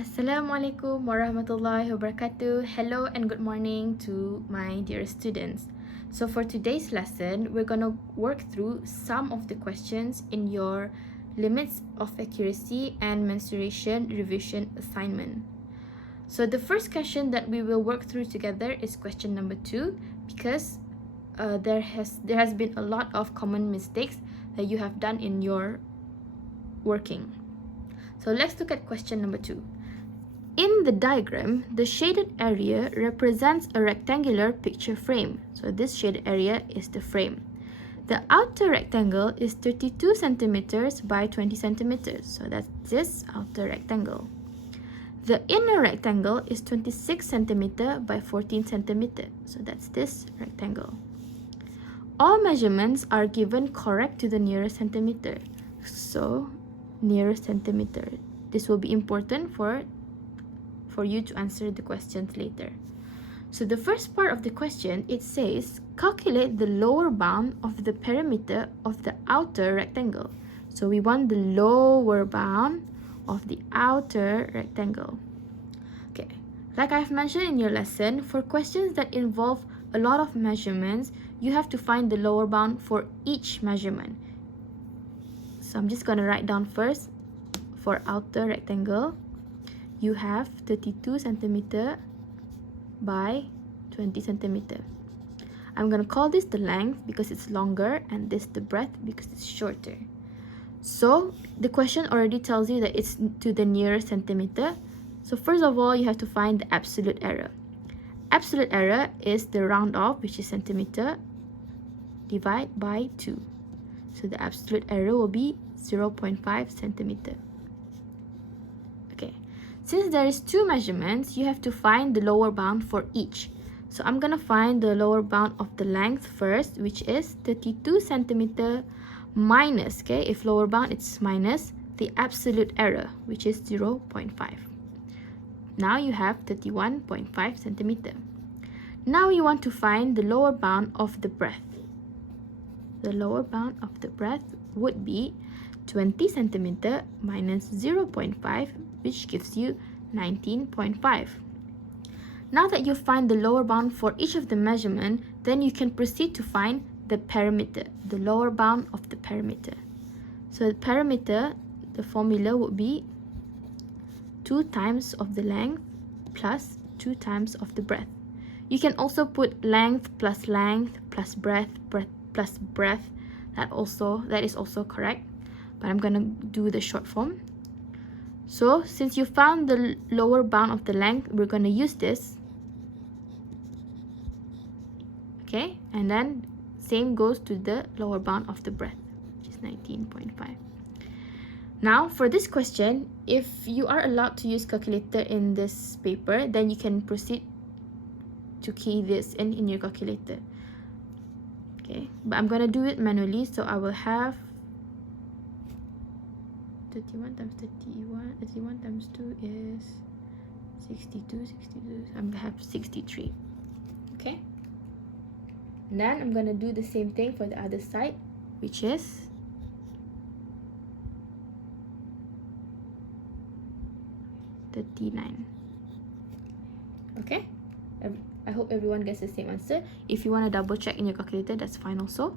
Assalamualaikum warahmatullahi wabarakatuh. Hello and good morning to my dear students. So for today's lesson, we're going to work through some of the questions in your limits of accuracy and mensuration revision assignment. So the first question that we will work through together is question number 2, because there has been a lot of common mistakes that you have done in your working. So let's look at question number 2. In the diagram, the shaded area represents a rectangular picture frame. So this shaded area is the frame. The outer rectangle is 32 centimeters by 20 centimeters. So that's this outer rectangle. The inner rectangle is 26 centimeter by 14 centimeter. So that's this rectangle. All measurements are given correct to the nearest centimeter. So nearest centimeter. This will be important for you to answer the questions later. So the first part of the question, it says calculate the lower bound of the perimeter of the outer rectangle. So we want the lower bound of the outer rectangle. Okay, like I've mentioned in your lesson, for questions that involve a lot of measurements, you have to find the lower bound for each measurement. So I'm just going to write down first for outer rectangle. You have 32 centimeter by 20 centimeter. I'm going to call this the length because it's longer, and this the breadth because it's shorter. So the question already tells you that it's to the nearest centimeter. So first of all, you have to find the absolute error. Absolute error is the round off, which is centimeter, divide by 2. So the absolute error will be 0.5 centimeter. Okay. Since there is 2 measurements, you have to find the lower bound for each. So I'm going to find the lower bound of the length first, which is 32 centimeter minus, okay, if lower bound it's minus the absolute error, which is 0.5. Now you have 31.5 centimeter. Now you want to find the lower bound of the breadth. The lower bound of the breadth would be 20 centimeter minus 0.5, which gives you 19.5. Now that you find the lower bound for each of the measurement, then you can proceed to find the perimeter, the lower bound of the perimeter. So the perimeter, the formula would be 2 times of the length plus 2 times of the breadth. You can also put length plus breadth, plus breadth. That is also correct, but I'm gonna do the short form. So since you found the lower bound of the length, we're gonna use this. Okay, and then same goes to the lower bound of the breadth, which is 19.5. Now for this question, if you are allowed to use calculator in this paper, then you can proceed to key this in your calculator. Okay, but I'm gonna do it manually, so I will have 31 times 31 times 2 is 62, so I'm gonna have 63. Okay, and then I'm gonna do the same thing for the other side, which is 39. Okay, I hope everyone gets the same answer. If you want to double check in your calculator, that's fine also.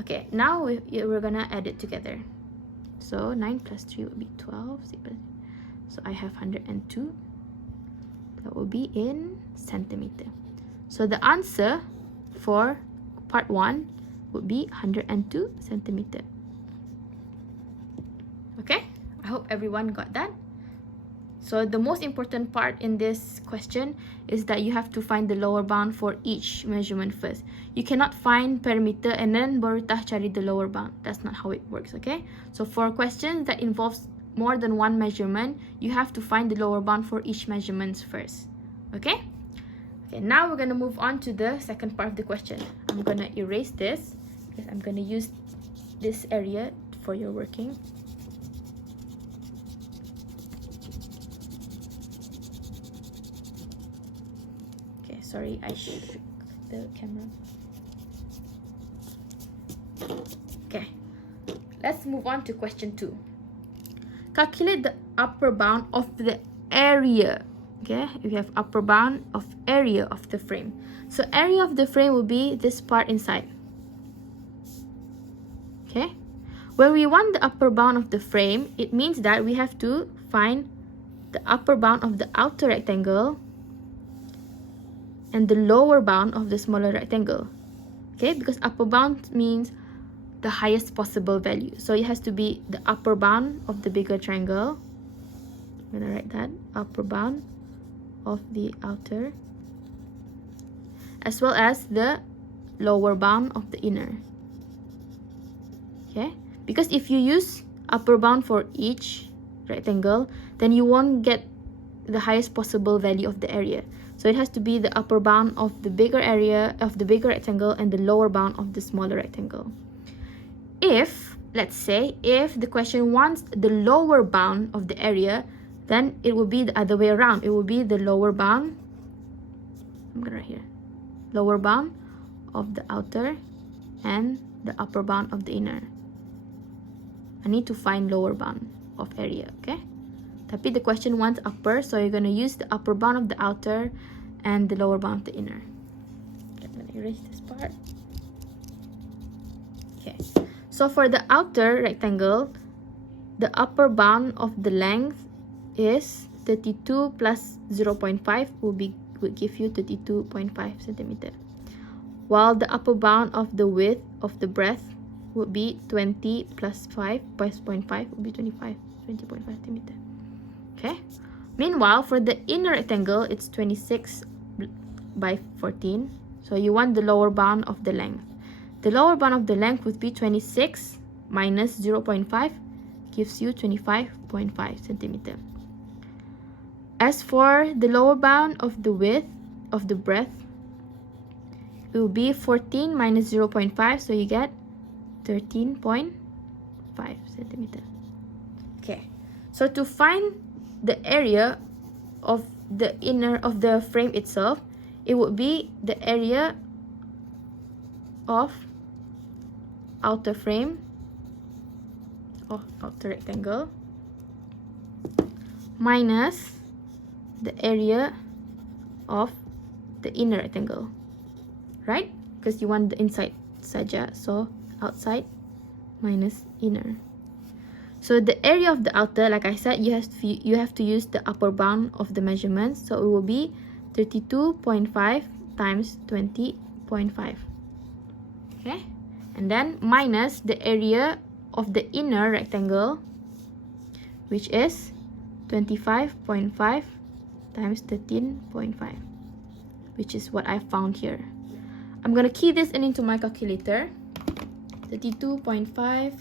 Okay, now we're gonna add it together. So 9 plus 3 would be 12. So I have 102. That will be in centimeter. So the answer for part 1 would be 102 centimeter. Okay, I hope everyone got that. So the most important part in this question is that you have to find the lower bound for each measurement first. You cannot find perimeter and then baru cari the lower bound. That's not how it works, okay? So for questions that involves more than one measurement, you have to find the lower bound for each measurement first, okay? Okay, now we're gonna move on to the second part of the question. I'm gonna erase this because I'm gonna use this area for your working. Sorry, I shook the camera. Okay, let's move on to question 2. Calculate the upper bound of the area. Okay, we have upper bound of area of the frame. So area of the frame will be this part inside. Okay, when we want the upper bound of the frame, it means that we have to find the upper bound of the outer rectangle and the lower bound of the smaller rectangle. Okay, because upper bound means the highest possible value. So it has to be the upper bound of the bigger triangle. I'm gonna write that, upper bound of the outer, as well as the lower bound of the inner. Okay, because if you use upper bound for each rectangle, then you won't get the highest possible value of the area. So it has to be the upper bound of the bigger area of the bigger rectangle and the lower bound of the smaller rectangle. If, let's say, if the question wants the lower bound of the area, then it will be the other way around. It will be the lower bound, I'm gonna write here, lower bound of the outer and the upper bound of the inner. I need to find lower bound of area, okay? Tapi the question wants upper, so you're gonna use the upper bound of the outer and the lower bound of the inner. Okay, I'm gonna erase this part. Okay, so for the outer rectangle, the upper bound of the length is 32 plus 0.5 will give you 32.5 centimeter, while the upper bound of the width of the breadth would be 20 plus 5 plus 0.5 would be 20.5 centimeter. Okay, meanwhile for the inner rectangle, it's 26 by 14, so you want the lower bound of the length. The lower bound of the length would be 26 minus 0.5 gives you 25.5 centimeter. As for the lower bound of the width of the breadth, it will be 14 minus 0.5, so you get 13.5 centimeter. Okay, so to find the area of the inner of the frame itself, it would be the area of outer frame or outer rectangle minus the area of the inner rectangle, right? Because you want the inside saja, so outside minus inner. So the area of the outer, like I said, you have to use the upper bound of the measurements, so it will be 32.5 times 20.5. Okay, and then minus the area of the inner rectangle, which is 25.5 times 13.5, which is what I found here. I'm gonna key this into my calculator. 32.5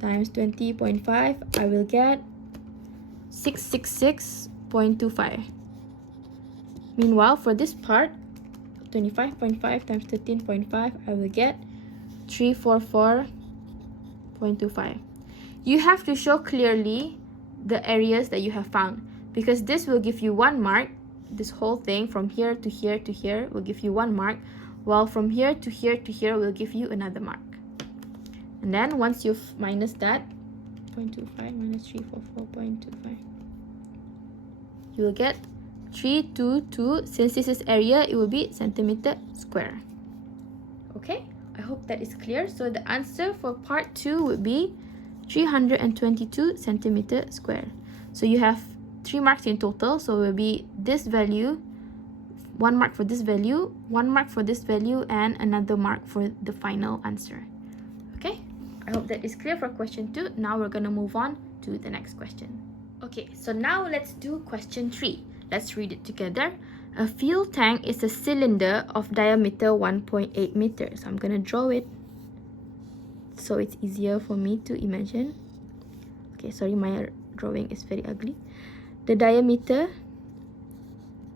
times 20.5, I will get 666.25. Meanwhile, for this part, 25.5 times 13.5, I will get 344.25. You have to show clearly the areas that you have found, because this will give you 1 mark. This whole thing from here to here to here will give you 1 mark, while from here to here to here will give you another mark. And then once you've minus that, 0.25 minus 344.25, you will get 322. Since this is area, it will be centimeter square. Okay, I hope that is clear. So the answer for part 2 would be 322 centimeter square. So you have 3 marks in total, so it will be this value, 1 mark for this value, 1 mark for this value, and another mark for the final answer. Okay, I hope that is clear for question 2. Now we're gonna move on to the next question. Okay, so now let's do question 3. Let's read it together. A fuel tank is a cylinder of diameter 1.8 meters. I'm gonna draw it so it's easier for me to imagine. Okay, sorry, my drawing is very ugly. The diameter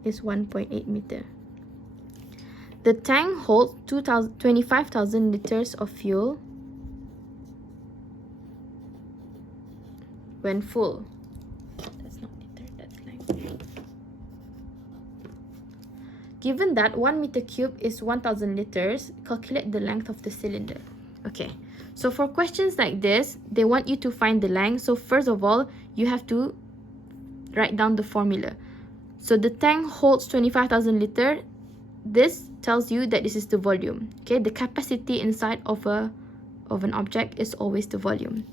is 1.8 meter. The tank holds 25,000 liters of fuel when full. That's not liter, that's length. Given that 1 meter cube is 1,000 liters, calculate the length of the cylinder. Okay, so for questions like this, they want you to find the length. So first of all, you have to write down the formula. So the tank holds 25,000 liter. This tells you that this is the volume. Okay, the capacity inside of an object is always the volume.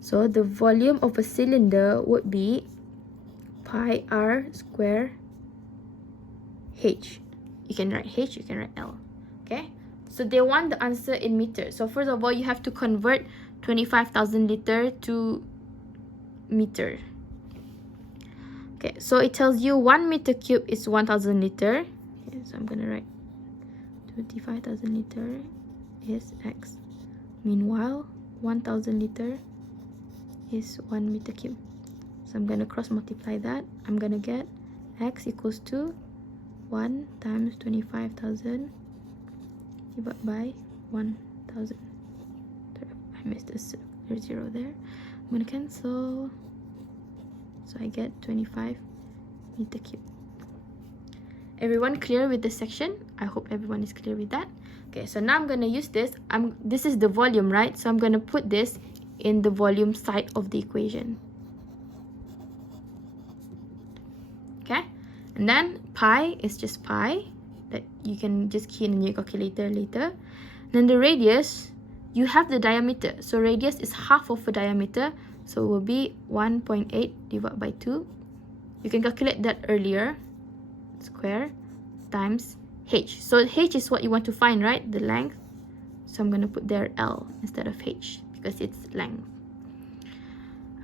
So the volume of a cylinder would be pi r square h. You can write h, you can write L. Okay, so they want the answer in meters. So first of all, you have to convert 25,000 liter to meter. Okay, so it tells you 1 meter cube is 1,000 liter. Okay, so I'm gonna write 25,000 liter is x. Meanwhile, 1,000 liter is 1 meter cube. So I'm gonna cross multiply that. I'm gonna get x equals to 1 times 25,000 divided by 1,000. I missed a zero there. I'm gonna cancel. So I get 25 meter cube. Everyone clear with this section? I hope everyone is clear with that. Okay, so now I'm gonna use this. This is the volume, right? So I'm gonna put this in the volume side of the equation. Okay, and then pi is just pi that you can just key in your calculator later. Then the radius, you have the diameter. So radius is half of a diameter. So it will be 1.8 divided by 2. You can calculate that earlier. Square times h. So h is what you want to find, right? The length. So I'm going to put there L instead of h because it's length.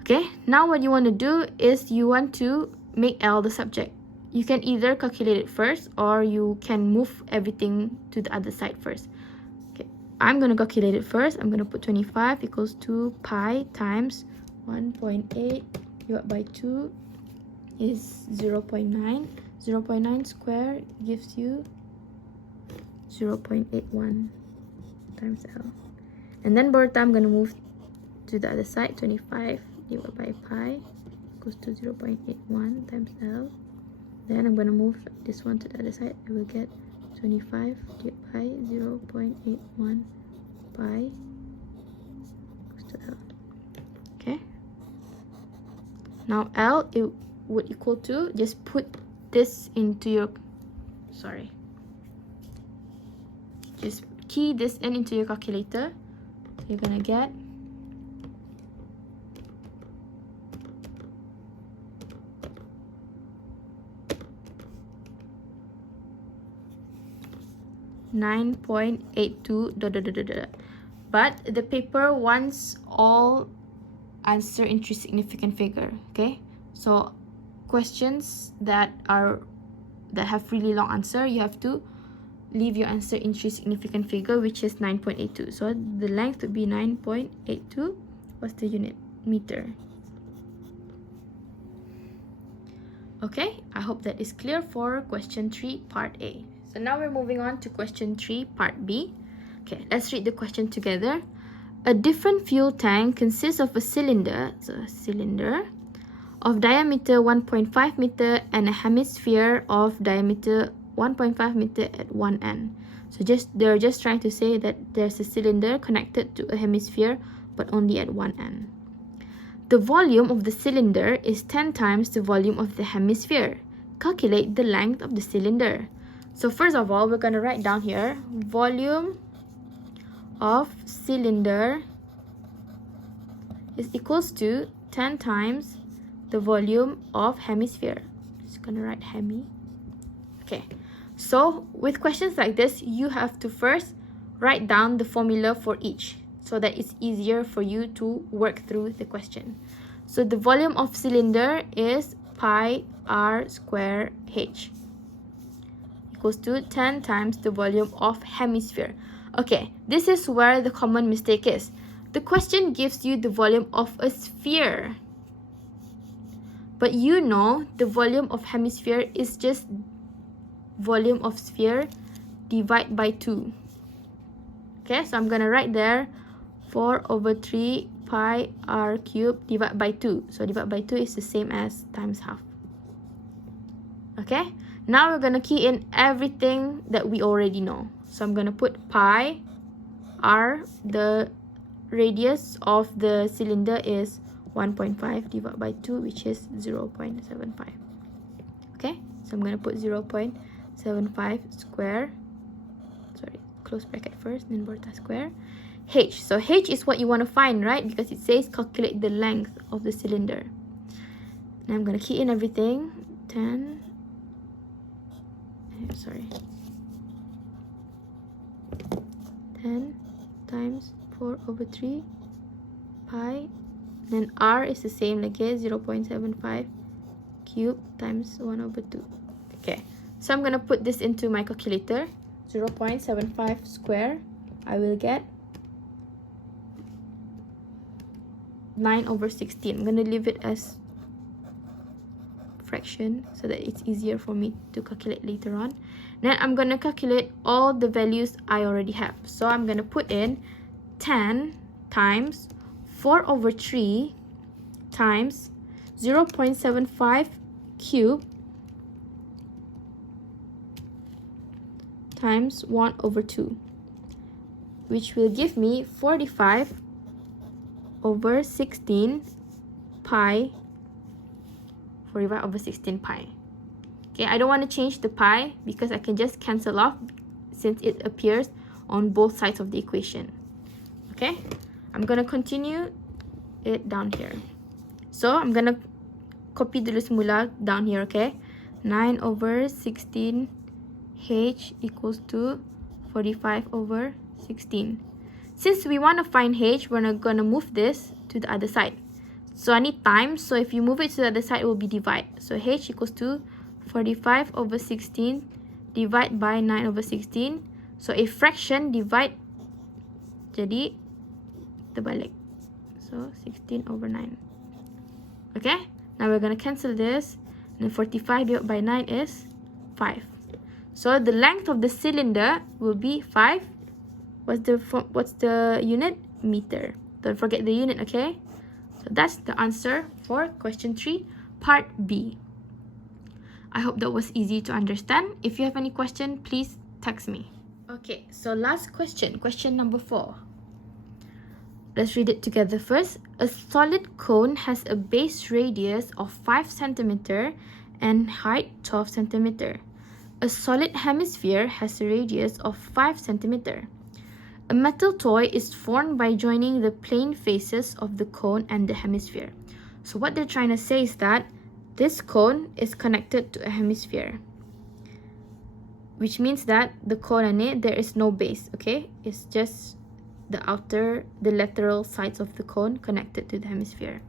Okay, now what you want to do is you want to make L the subject. You can either calculate it first or you can move everything to the other side first. Okay, I'm going to calculate it first. I'm going to put 25 equals to pi times 1.8 divided by 2 is 0.9. 0.9 square gives you 0.81 times L. And then both I'm going to move to the other side. 25 divided by pi equals to 0.81 times L. Then I'm going to move this one to the other side. I will get 25 divided by 0.81 pi equals to L. Okay. Now L it would equal to, just put this into your, just key this into your calculator. You're gonna get 9.82 . But the paper wants all answer into significant figure. Okay, so questions that have really long answer, you have to leave your answer into significant figure, which is 9.82. So the length would be 9.82. What's the unit? Meter. Okay, I hope that is clear for question 3 part A. So now we're moving on to question 3 part B. Okay, let's read the question together. A different fuel tank consists of a cylinder, of diameter 1.5 meter and a hemisphere of diameter 1.5 meter at one end. So they're just trying to say that there's a cylinder connected to a hemisphere but only at one end. The volume of the cylinder is 10 times the volume of the hemisphere. Calculate the length of the cylinder. So first of all, we're going to write down here volume of cylinder is equals to 10 times the volume of hemisphere. Just going to write hemi. Okay, so with questions like this, you have to first write down the formula for each so that it's easier for you to work through the question. So the volume of cylinder is pi r square h equals to 10 times the volume of hemisphere. Okay, this is where the common mistake is. The question gives you the volume of a sphere, but you know the volume of hemisphere is just volume of sphere divided by 2. Okay, so I'm gonna write there 4/3 pi r cubed divided by 2. So divided by 2 is the same as times half. Okay, now we're gonna key in everything that we already know. So I'm gonna put pi r, the radius of the cylinder is 1.5 divided by 2, which is 0.75. Okay, so I'm going to put 0.75 square, sorry, close bracket first, then vortex square, h. So h is what you want to find, right? Because it says calculate the length of the cylinder. And I'm going to key in everything. 10 times 4 over 3 pi, then r is the same like 0.75 cube times 1 over 2. Okay, so I'm going to put this into my calculator. 0.75 square, I will get 9 over 16. I'm going to leave it as fraction so that it's easier for me to calculate later on. Then I'm going to calculate all the values I already have. So I'm going to put in 10 times 4 over 3 times 0.75 cube times 1 over 2, which will give me 45 over 16 pi, 45 over 16 pi. Okay, I don't want to change the pi because I can just cancel off since it appears on both sides of the equation. Okay, I'm going to continue it down here. So I'm going to copy dulu semula down here, okay? 9 over 16 h equals to 45 over 16. Since we want to find h, we're not going to move this to the other side. So I need times, so if you move it to the other side, it will be divide. So h equals to 45 over 16 divide by 9 over 16. So a fraction divide jadi terbalik. So 16 over 9. Okay, now we're going to cancel this. And 45 divided by 9 is 5. So the length of the cylinder will be 5. What's the unit? Meter. Don't forget the unit, okay? So that's the answer for question 3, part B. I hope that was easy to understand. If you have any question, please text me. Okay, so last question, question number 4. Let's read it together first. A solid cone has a base radius of 5 cm and height 12 cm. A solid hemisphere has a radius of 5 cm. A metal toy is formed by joining the plane faces of the cone and the hemisphere. So what they're trying to say is that this cone is connected to a hemisphere, which means that the cone on it, there is no base, okay? It's just the lateral sides of the cone connected to the hemisphere.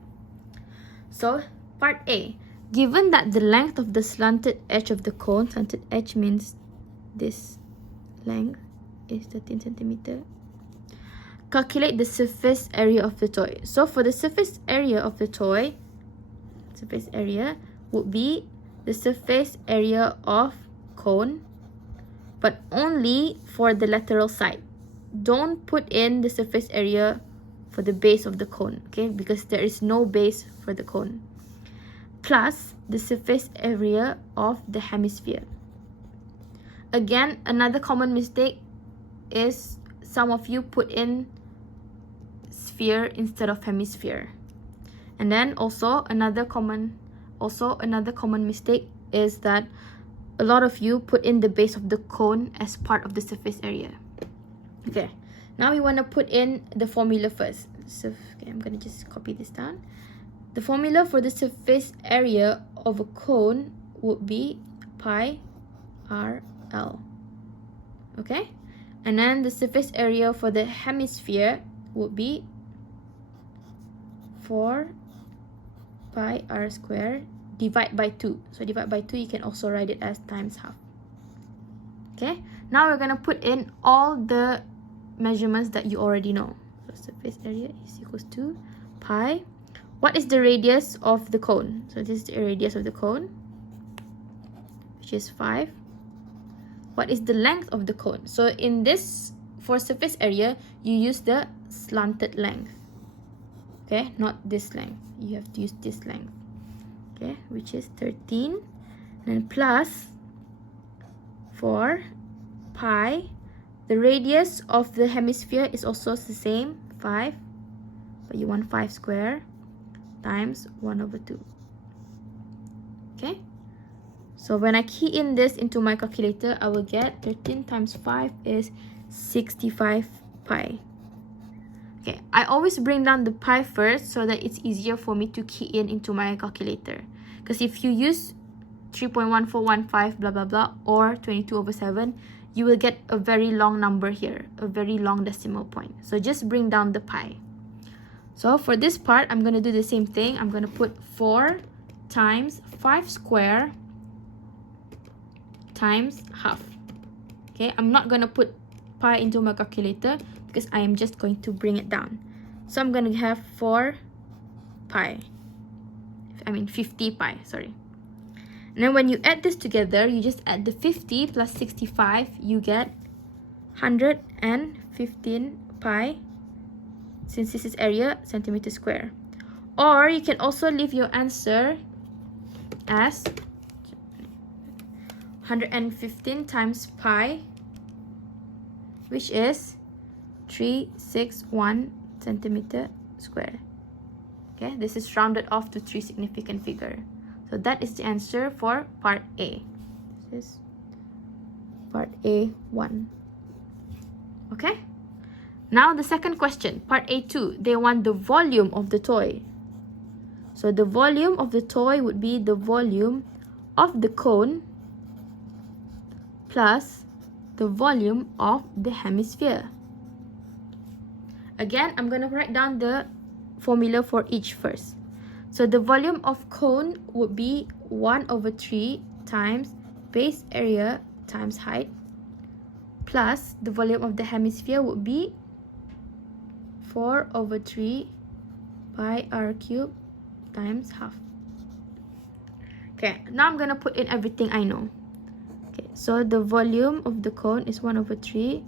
So, part A. Given that the length of the slanted edge of the cone, slanted edge means this length is 13 cm. Calculate the surface area of the toy. So for the surface area of the toy, surface area would be the surface area of cone, but only for the lateral side. Don't put in the surface area for the base of the cone, okay? Because there is no base for the cone. Plus the surface area of the hemisphere. Again, another common mistake is some of you put in sphere instead of hemisphere. And then also another common mistake is that a lot of you put in the base of the cone as part of the surface area. Okay, now we want to put in the formula first. So okay, I'm going to just copy this down. The formula for the surface area of a cone would be pi RL. Okay, and then the surface area for the hemisphere would be 4 pi r square divided by 2. So divide by 2, you can also write it as times half. Okay, now we're going to put in all the measurements that you already know. So surface area is equals to pi. What is the radius of the cone? So this is the radius of the cone, which is 5. What is the length of the cone? So in this, for surface area, you use the slanted length. Okay, not this length. You have to use this length. Okay, which is 13. And plus 4 pi. The radius of the hemisphere is also the same, 5. But you want 5 square. times 1 over 2. Okay? So when I key in this into my calculator, I will get 13 times 5 is 65 pi. Okay, I always bring down the pi first so that it's easier for me to key in into my calculator. Because if you use 3.1415 blah blah blah or 22 over 7, you will get a very long number here, a very long decimal point. So just bring down the pi. So for this part, I'm going to do the same thing. I'm going to put 4 times 5 square times half. Okay, I'm not going to put pi into my calculator because I am just going to bring it down. So I'm going to have 4 pi. 50 pi, sorry. And then when you add this together, you just add the 50 plus 65, you get 115 pi, since this is area, centimeter square. Or you can also leave your answer as 115 times pi, which is 361 centimeter square. Okay, this is rounded off to 3 significant figure. So that is the answer for part A. This is part A1. Okay? Now the second question, part A2. They want the volume of the toy. So the volume of the toy would be the volume of the cone plus the volume of the hemisphere. Again, I'm going to write down the formula for each first. So the volume of cone would be 1 over 3 times base area times height, plus the volume of the hemisphere would be 4 over 3 pi r cubed times half. Okay, now I'm going to put in everything I know. Okay, so the volume of the cone is 1 over 3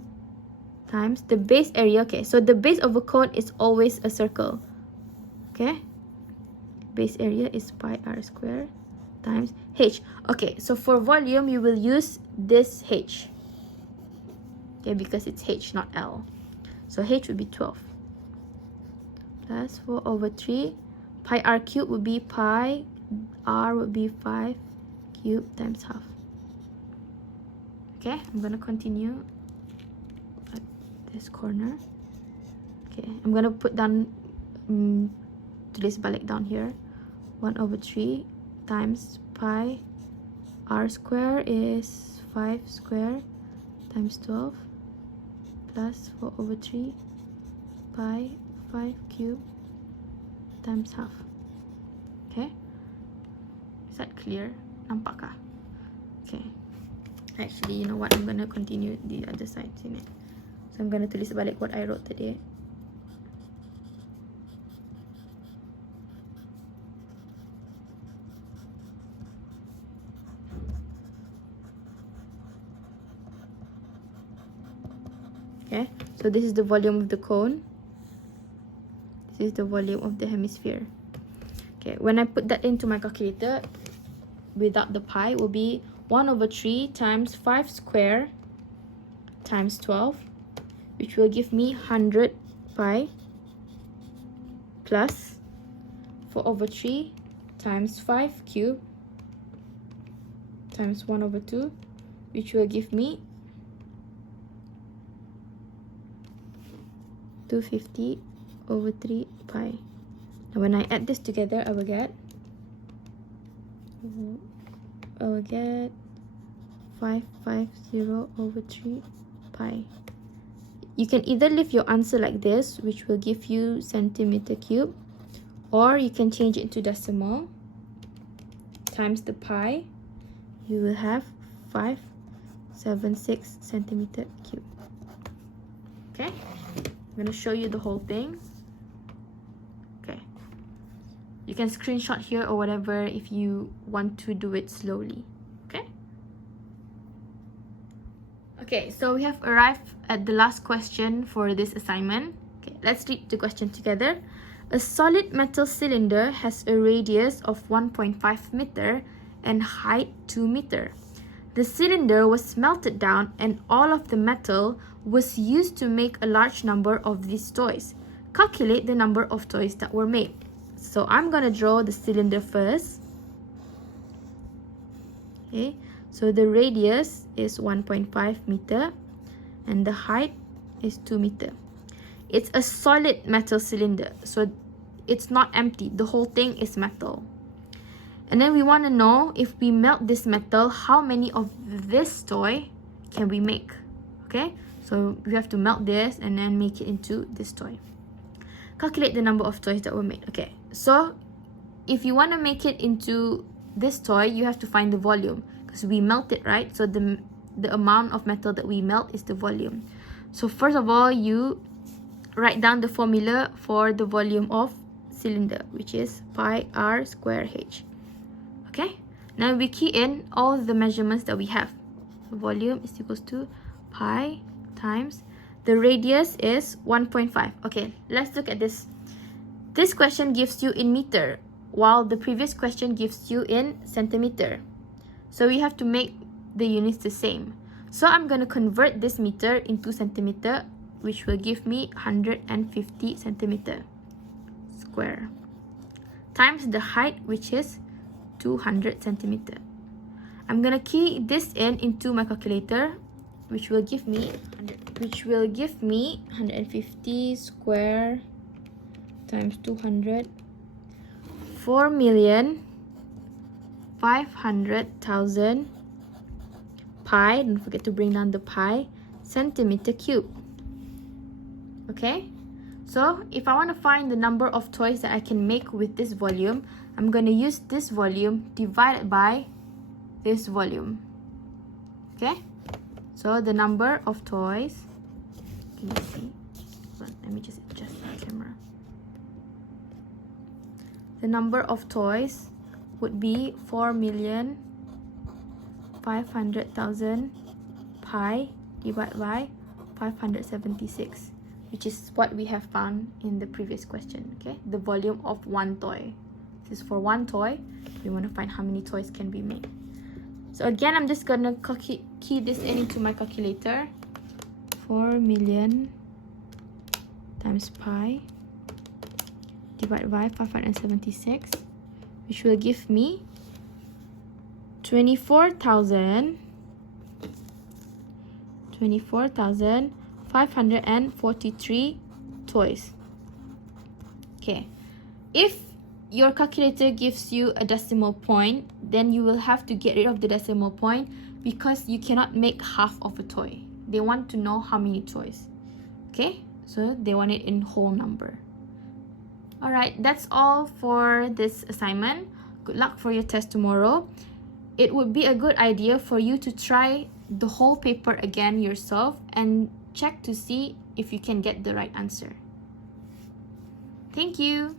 times the base area. Okay, so the base of a cone is always a circle. Okay, base area is pi r square times h. Okay, so for volume, you will use this h. Okay, because it's h, not L. So h would be 12. Plus 4 over 3. Pi r cubed would be pi. R would be 5 cubed times half. Okay, I'm going to continue at this corner. Okay, I'm going to put down tulis balik down here. 1 over 3 times pi r square is 5 square times 12 plus 4 over 3 pi 5 cubed times half. Okay, is that clear? Nampak kah? Okay, actually, you know what, I'm going to continue the other side sini. So I'm going to tulis balik what I wrote today. Okay, so this is the volume of the cone. This is the volume of the hemisphere. Okay, when I put that into my calculator, without the pi, will be 1 over 3 times 5 square times 12, which will give me 100 pi, plus 4 over 3 times 5 cubed times 1 over 2, which will give me 250 over 3 pi. Now when I add this together, I will get 550 over 3 pi. You can either leave your answer like this, which will give you centimeter cube, or you can change it to decimal times the pi. You will have 576 centimeter cube. Okay, I'm going to show you the whole thing. Okay, you can screenshot here or whatever if you want to do it slowly. Okay, so we have arrived at the last question for this assignment. Okay, let's read the question together. A solid metal cylinder has a radius of 1.5 meter and height 2 meter. The cylinder was melted down and all of the metal was used to make a large number of these toys. Calculate the number of toys that were made. So I'm gonna draw the cylinder first. Okay, so the radius is 1.5 meter and the height is 2 meter. It's a solid metal cylinder, so it's not empty. The whole thing is metal. And then we want to know, if we melt this metal, how many of this toy can we make? Okay, so we have to melt this and then make it into this toy. Calculate the number of toys that were made. Okay, so if you want to make it into this toy, you have to find the volume, because we melt it, right? So the amount of metal that we melt is the volume. So first of all, you write down the formula for the volume of cylinder, which is pi r square h. Okay, now we key in all the measurements that we have. The volume is equals to pi times the radius is 1.5. Okay, let's look at this. This question gives you in meter, while the previous question gives you in centimeter. So we have to make the units the same. So I'm going to convert this meter into centimeter, which will give me 150 centimeter square, times the height, which is 200 centimeter. I'm gonna key this in into my calculator, which will give me 150 square times 200, 4,500,000 pi, don't forget to bring down the pi, centimeter cube. Okay, so if I want to find the number of toys that I can make with this volume, I'm going to use this volume divided by this volume. Okay, so the number of toys, can you see? Let me just adjust the camera. The number of toys would be 4,500,000 pi divided by 576, which is what we have found in the previous question. Okay, the volume of one toy. This is for one toy. We want to find how many toys can be made. So again, I'm just gonna key this in into my calculator. 4 million times pi divided by 576, which will give me 24,543 toys. Okay, if your calculator gives you a decimal point, then you will have to get rid of the decimal point, because you cannot make half of a toy. They want to know how many toys. Okay, so they want it in whole number. Alright, that's all for this assignment. Good luck for your test tomorrow. It would be a good idea for you to try the whole paper again yourself and check to see if you can get the right answer. Thank you.